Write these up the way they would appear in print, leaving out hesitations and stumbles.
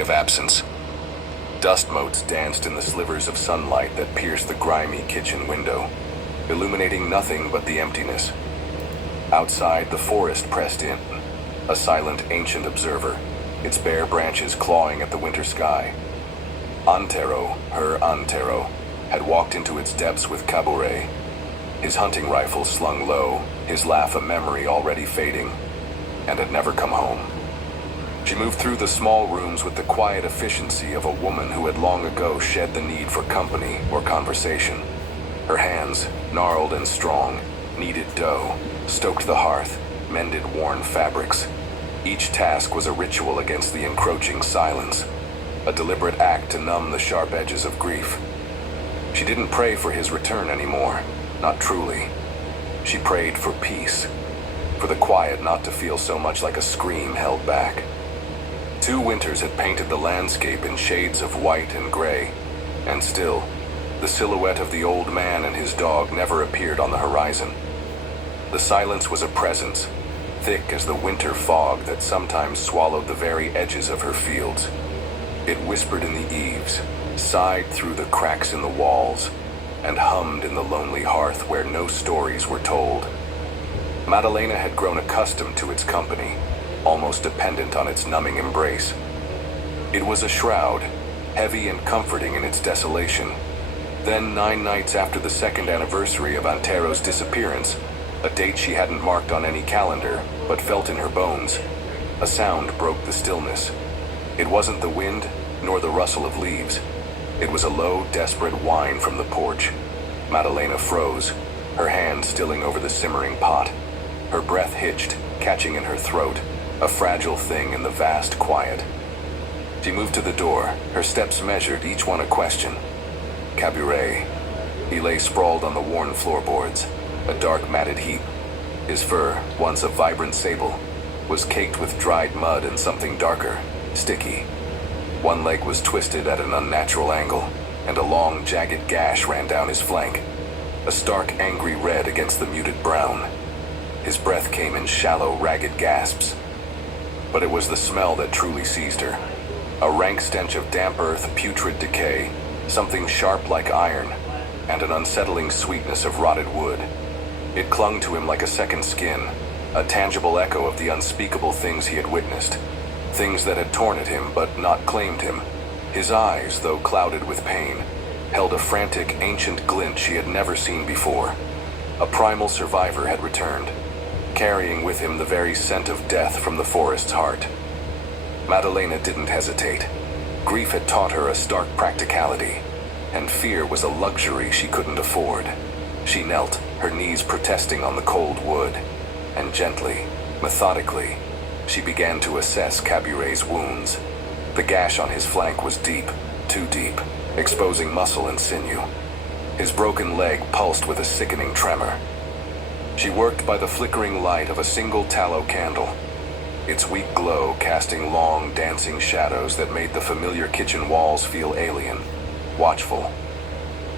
of absence. Dust motes danced in the slivers of sunlight that pierced the grimy kitchen window, illuminating nothing but the emptiness. Outside, the forest pressed in, a silent ancient observer, its bare branches clawing at the winter sky. Antero, her Antero, had walked into its depths with Caboret, his hunting rifle slung low, his laugh a memory already fading, and had never come home. She moved through the small rooms with the quiet efficiency of a woman who had long ago shed the need for company or conversation. Her hands, gnarled and strong, kneaded dough, stoked the hearth, mended worn fabrics. Each task was a ritual against the encroaching silence, a deliberate act to numb the sharp edges of grief. She didn't pray for his return anymore, not truly. She prayed for peace, for the quiet not to feel so much like a scream held back. 2 winters had painted the landscape in shades of white and gray, and still, the silhouette of the old man and his dog never appeared on the horizon. The silence was a presence, thick as the winter fog that sometimes swallowed the very edges of her fields. It whispered in the eaves, sighed through the cracks in the walls, and hummed in the lonely hearth where no stories were told. Madalena had grown accustomed to its company, almost dependent on its numbing embrace. It was a shroud, heavy and comforting in its desolation. Then 9 nights after the 2nd anniversary of Antero's disappearance, a date she hadn't marked on any calendar, but felt in her bones, a sound broke the stillness. It wasn't the wind, nor the rustle of leaves. It was a low, desperate whine from the porch. Madalena froze, her hand stilling over the simmering pot. Her breath hitched, catching in her throat, a fragile thing in the vast quiet. She moved to the door, her steps measured, each one a question. Caboret. He lay sprawled on the worn floorboards, a dark matted heap. His fur, once a vibrant sable, was caked with dried mud and something darker, sticky. One leg was twisted at an unnatural angle, and a long, jagged gash ran down his flank, a stark, angry red against the muted brown. His breath came in shallow, ragged gasps. But it was the smell that truly seized her. A rank stench of damp earth, putrid decay, something sharp like iron, and an unsettling sweetness of rotted wood. It clung to him like a second skin, a tangible echo of the unspeakable things he had witnessed, things that had torn at him but not claimed him. His eyes, though clouded with pain, held a frantic, ancient glint she had never seen before. A primal survivor had returned, carrying with him the very scent of death from the forest's heart. Madalena didn't hesitate. Grief had taught her a stark practicality, and fear was a luxury she couldn't afford. She knelt, her knees protesting on the cold wood, and gently, methodically, she began to assess Caboret's wounds. The gash on his flank was deep, too deep, exposing muscle and sinew. His broken leg pulsed with a sickening tremor. She worked by the flickering light of a single tallow candle, its weak glow casting long, dancing shadows that made the familiar kitchen walls feel alien, watchful.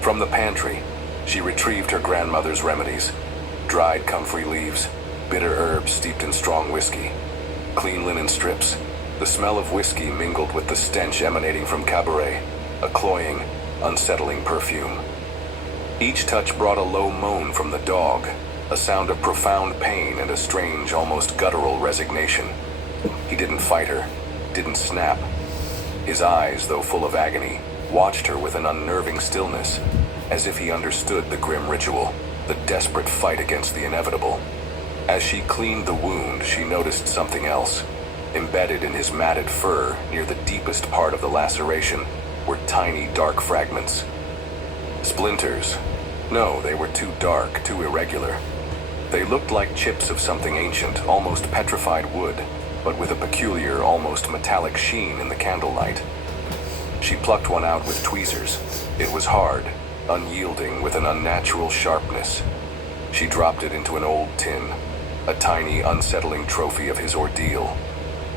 From the pantry, she retrieved her grandmother's remedies: dried comfrey leaves, bitter herbs steeped in strong whiskey, clean linen strips. The smell of whiskey mingled with the stench emanating from Caboret, a cloying, unsettling perfume. Each touch brought a low moan from the dog, a sound of profound pain and a strange, almost guttural resignation. He didn't fight her, didn't snap. His eyes, though full of agony, watched her with an unnerving stillness, as if he understood the grim ritual, the desperate fight against the inevitable. As she cleaned the wound, she noticed something else. Embedded in his matted fur, near the deepest part of the laceration, were tiny, dark fragments. Splinters. No, they were too dark, too irregular. They looked like chips of something ancient, almost petrified wood, but with a peculiar, almost metallic sheen in the candlelight. She plucked one out with tweezers. It was hard, unyielding, with an unnatural sharpness. She dropped it into an old tin, a tiny, unsettling trophy of his ordeal.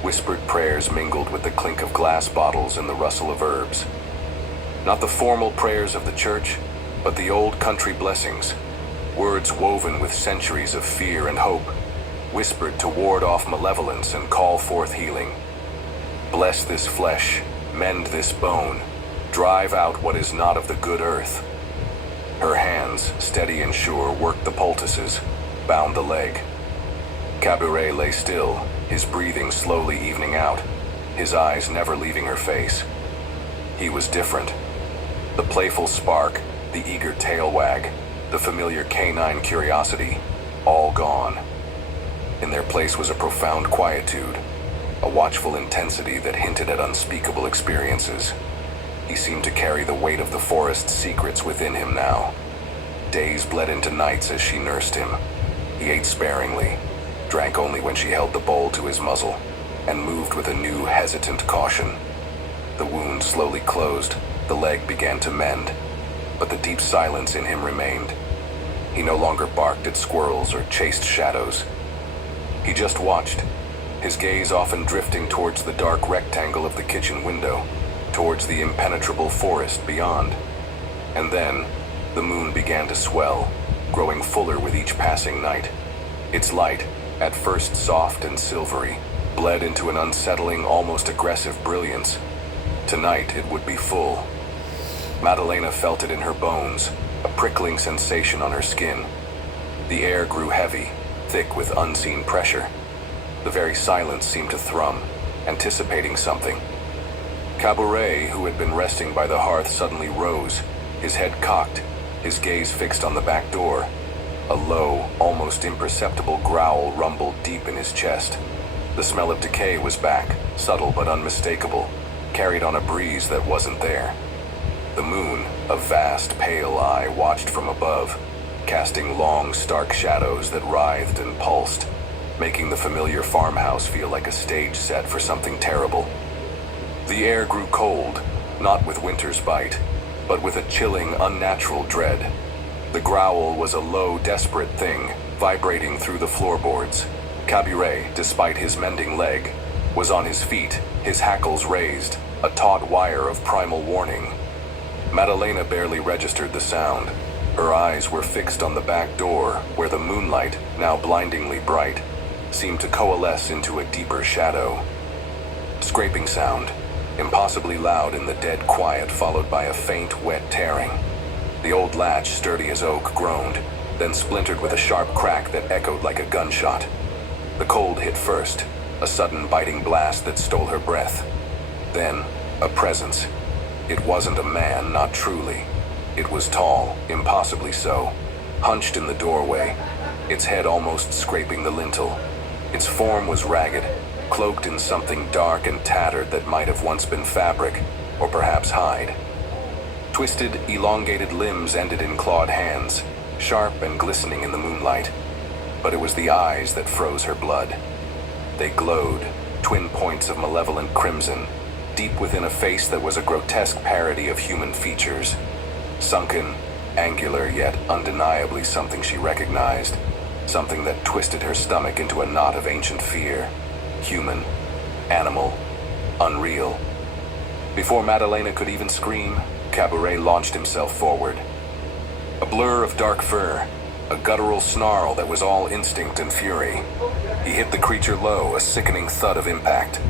Whispered prayers mingled with the clink of glass bottles and the rustle of herbs. Not the formal prayers of the church, but the old country blessings, words woven with centuries of fear and hope, whispered to ward off malevolence and call forth healing. Bless this flesh, mend this bone, drive out what is not of the good earth. Her hands, steady and sure, worked the poultices, bound the leg. Cabaret lay still, his breathing slowly evening out, his eyes never leaving her face. He was different. The playful spark, the eager tail wag, the familiar canine curiosity, all gone. In their place was a profound quietude, a watchful intensity that hinted at unspeakable experiences. He seemed to carry the weight of the forest's secrets within him now. Days bled into nights as she nursed him. He ate sparingly, drank only when she held the bowl to his muzzle, and moved with a new, hesitant caution. The wound slowly closed, the leg began to mend, but the deep silence in him remained. He no longer barked at squirrels or chased shadows. He just watched, his gaze often drifting towards the dark rectangle of the kitchen window, towards the impenetrable forest beyond. And then, the moon began to swell, growing fuller with each passing night. Its light, at first soft and silvery, bled into an unsettling, almost aggressive brilliance. Tonight it would be full. Madalena felt it in her bones, a prickling sensation on her skin. The air grew heavy, thick with unseen pressure. The very silence seemed to thrum, anticipating something. Cabaret, who had been resting by the hearth, suddenly rose, his head cocked, his gaze fixed on the back door. A low, almost imperceptible growl rumbled deep in his chest. The smell of decay was back, subtle but unmistakable, carried on a breeze that wasn't there. The moon, a vast, pale eye, watched from above, casting long, stark shadows that writhed and pulsed, making the familiar farmhouse feel like a stage set for something terrible. The air grew cold, not with winter's bite, but with a chilling, unnatural dread. The growl was a low, desperate thing, vibrating through the floorboards. Cabaret, despite his mending leg, was on his feet, his hackles raised, a taut wire of primal warning. Madalena barely registered the sound. Her eyes were fixed on the back door, where the moonlight, now blindingly bright, seemed to coalesce into a deeper shadow. Scraping sound, impossibly loud in the dead quiet, followed by a faint, wet tearing. The old latch, sturdy as oak, groaned, then splintered with a sharp crack that echoed like a gunshot. The cold hit first, a sudden biting blast that stole her breath. Then, a presence. It wasn't a man, not truly. It was tall, impossibly so, hunched in the doorway, its head almost scraping the lintel. Its form was ragged, cloaked in something dark and tattered that might have once been fabric, or perhaps hide. Twisted, elongated limbs ended in clawed hands, sharp and glistening in the moonlight. But it was the eyes that froze her blood. They glowed, twin points of malevolent crimson, deep within a face that was a grotesque parody of human features. Sunken, angular, yet undeniably something she recognized. Something that twisted her stomach into a knot of ancient fear. Human, animal, unreal. Before Madalena could even scream, Cabaret launched himself forward. A blur of dark fur, a guttural snarl that was all instinct and fury. He hit the creature low, a sickening thud of impact.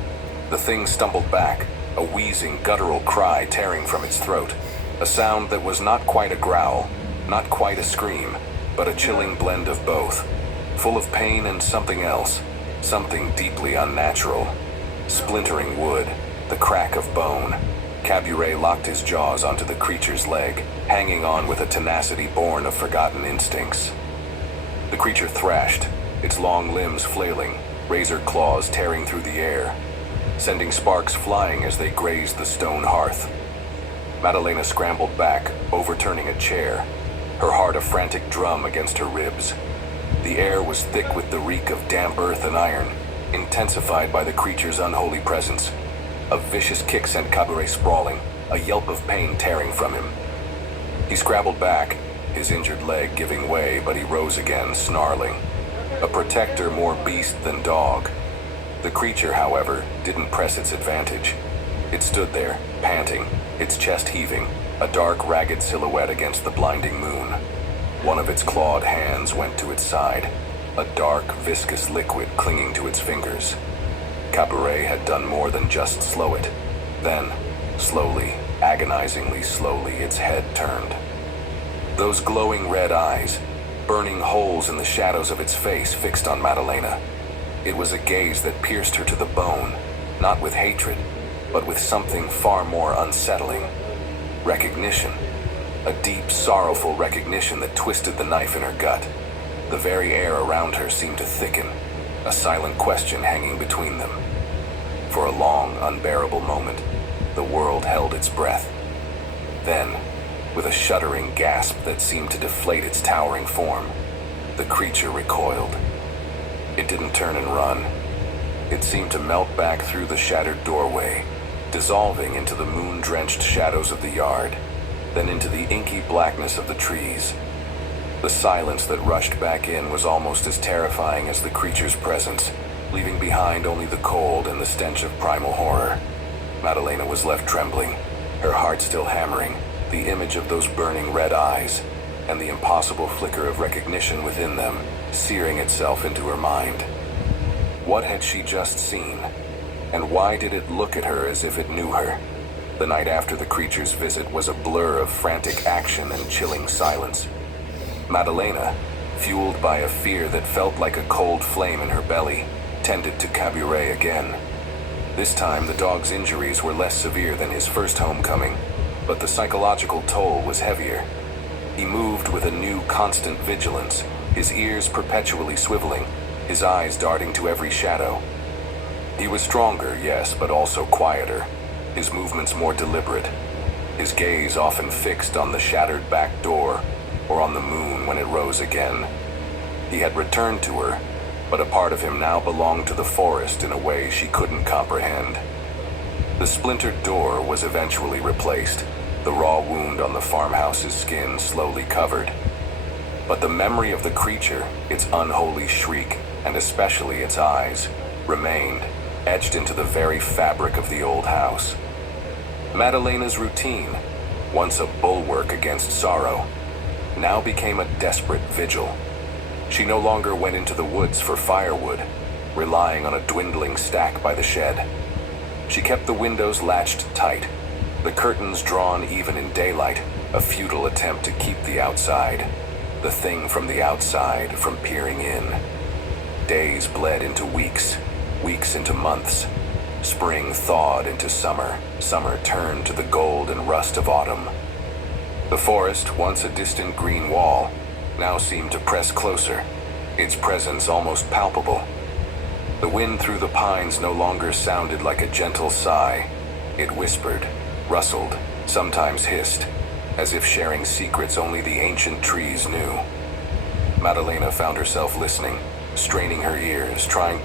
The thing stumbled back, a wheezing, guttural cry tearing from its throat. A sound that was not quite a growl, not quite a scream, but a chilling blend of both. Full of pain and something else, something deeply unnatural. Splintering wood, the crack of bone. Cabaret locked his jaws onto the creature's leg, hanging on with a tenacity born of forgotten instincts. The creature thrashed, its long limbs flailing, razor claws tearing through the air, sending sparks flying as they grazed the stone hearth. Madalena scrambled back, overturning a chair, her heart a frantic drum against her ribs. The air was thick with the reek of damp earth and iron, intensified by the creature's unholy presence. A vicious kick sent Cabaret sprawling, a yelp of pain tearing from him. He scrabbled back, his injured leg giving way, but he rose again, snarling. A protector more beast than dog. The creature, however, didn't press its advantage. It stood there, panting, its chest heaving, a dark, ragged silhouette against the blinding moon. One of its clawed hands went to its side, a dark, viscous liquid clinging to its fingers. Cabaret had done more than just slow it. Then, slowly, agonizingly slowly, its head turned. Those glowing red eyes, burning holes in the shadows of its face, fixed on Madalena. It was a gaze that pierced her to the bone, not with hatred, but with something far more unsettling. Recognition. A deep, sorrowful recognition that twisted the knife in her gut. The very air around her seemed to thicken, a silent question hanging between them. For a long, unbearable moment, the world held its breath. Then, with a shuddering gasp that seemed to deflate its towering form, the creature recoiled. It didn't turn and run. It seemed to melt back through the shattered doorway, dissolving into the moon-drenched shadows of the yard, then into the inky blackness of the trees. The silence that rushed back in was almost as terrifying as the creature's presence, leaving behind only the cold and the stench of primal horror. Madalena was left trembling, her heart still hammering, the image of those burning red eyes, and the impossible flicker of recognition within them, searing itself into her mind. What had she just seen? And why did it look at her as if it knew her? The night after the creature's visit was a blur of frantic action and chilling silence. Madalena, fueled by a fear that felt like a cold flame in her belly, tended to Cabaret again. This time the dog's injuries were less severe than his first homecoming, but the psychological toll was heavier. He moved with a new constant vigilance, his ears perpetually swiveling, his eyes darting to every shadow. He was stronger, yes, but also quieter, his movements more deliberate, his gaze often fixed on the shattered back door or on the moon when it rose again. He had returned to her, but a part of him now belonged to the forest in a way she couldn't comprehend. The splintered door was eventually replaced, the raw wound on the farmhouse's skin slowly covered. But the memory of the creature, its unholy shriek, and especially its eyes, remained, etched into the very fabric of the old house. Madalena's routine, once a bulwark against sorrow, now became a desperate vigil. She no longer went into the woods for firewood, relying on a dwindling stack by the shed. She kept the windows latched tight, the curtains drawn even in daylight, a futile attempt to keep the outside, the thing from the outside, from peering in. Days bled into weeks, weeks into months. Spring thawed into summer, summer turned to the gold and rust of autumn. The forest, once a distant green wall, now seemed to press closer, its presence almost palpable. The wind through the pines no longer sounded like a gentle sigh. It whispered, rustled, sometimes hissed, as if sharing secrets only the ancient trees knew. Madalena found herself listening, straining her ears, trying